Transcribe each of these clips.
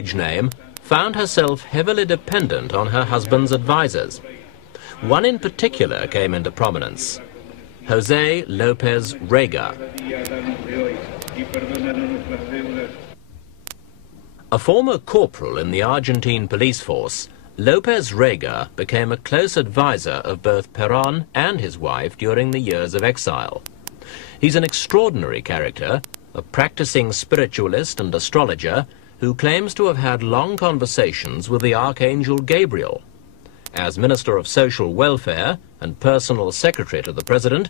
stage name, found herself heavily dependent on her husband's advisors. One in particular came into prominence, José López Rega. A former corporal in the Argentine police force, López Rega became a close advisor of both Perón and his wife during the years of exile. He's an extraordinary character, a practicing spiritualist and astrologer who claims to have had long conversations with the Archangel Gabriel. As Minister of Social Welfare and personal secretary to the President,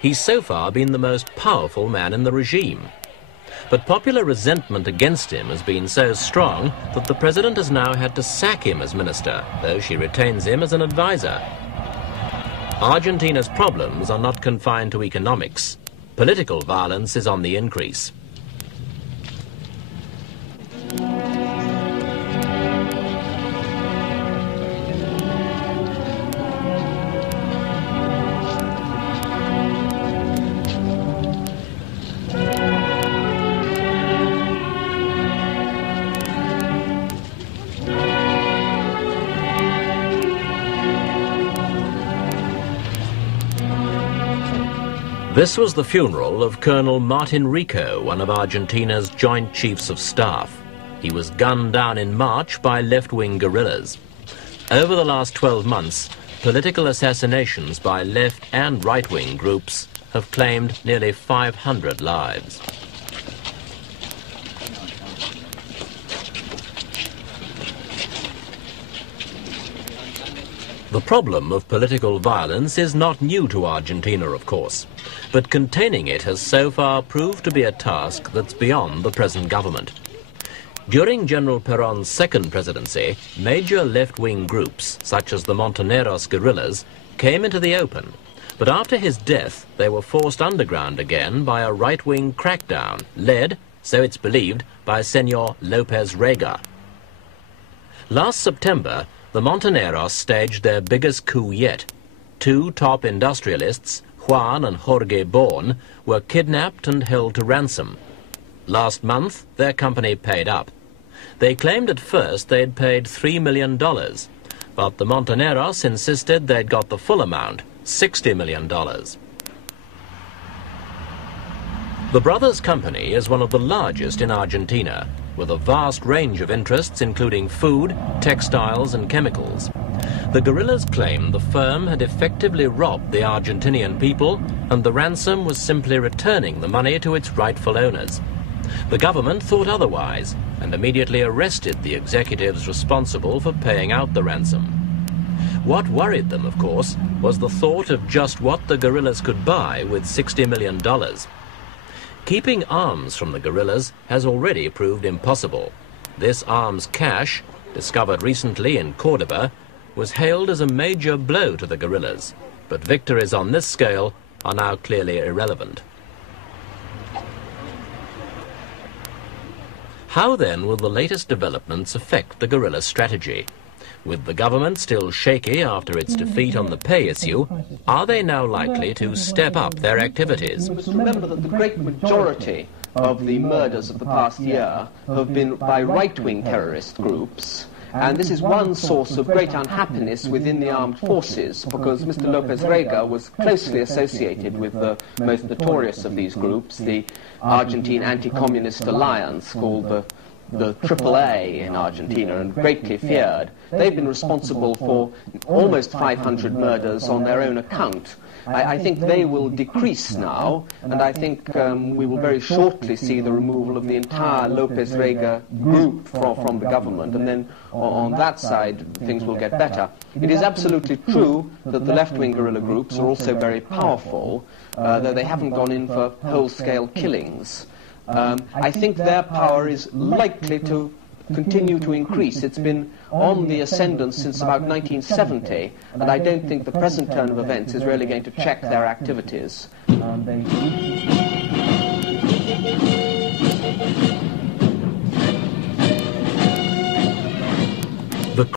he's so far been the most powerful man in the regime. But popular resentment against him has been so strong that the President has now had to sack him as minister, though she retains him as an advisor. Argentina's problems are not confined to economics. Political violence is on the increase. This was the funeral of Colonel Martin Rico, one of Argentina's Joint Chiefs of Staff. He was gunned down in March by left-wing guerrillas. Over the last 12 months, political assassinations by left and right-wing groups have claimed nearly 500 lives. The problem of political violence is not new to Argentina, of course, but containing it has so far proved to be a task that's beyond the present government. During General Perón's second presidency, major left-wing groups, such as the Montoneros guerrillas, came into the open, but after his death they were forced underground again by a right-wing crackdown, led, so it's believed, by Senor López Rega. Last September, the Montoneros staged their biggest coup yet. Two top industrialists, Juan and Jorge Born, were kidnapped and held to ransom. Last month, their company paid up. They claimed at first they'd paid $3 million, but the Montoneros insisted they'd got the full amount, $60 million. The brothers' company is one of the largest in Argentina, with a vast range of interests including food, textiles and chemicals. The guerrillas claimed the firm had effectively robbed the Argentinian people and the ransom was simply returning the money to its rightful owners. The government thought otherwise and immediately arrested the executives responsible for paying out the ransom. What worried them, of course, was the thought of just what the guerrillas could buy with $60 million. Keeping arms from the guerrillas has already proved impossible. This arms cache, discovered recently in Córdoba, was hailed as a major blow to the guerrillas, but victories on this scale are now clearly irrelevant. How then will the latest developments affect the guerrilla strategy? With the government still shaky after its defeat on the pay issue, are they now likely to step up their activities? We must remember that the great majority of the murders of the past year have been by right-wing terrorist groups. And this is one source of great unhappiness within the armed forces, because Mr. López Rega was closely associated with the most notorious of these groups, the Argentine Anti-Communist Alliance, called the AAA in Argentina, and greatly feared. They've been responsible for almost 500 murders on their own account. I think they will decrease now, and I think we will very shortly see the removal of the entire López Rega group from the government, and then on that side things will get better. It is absolutely true that the left-wing guerrilla groups are also very powerful, though they haven't gone in for whole-scale killings. I think their power is likely to continue to increase. It's been on the ascendant since about 1970, and I don't think the present turn of events is really going to check their activities.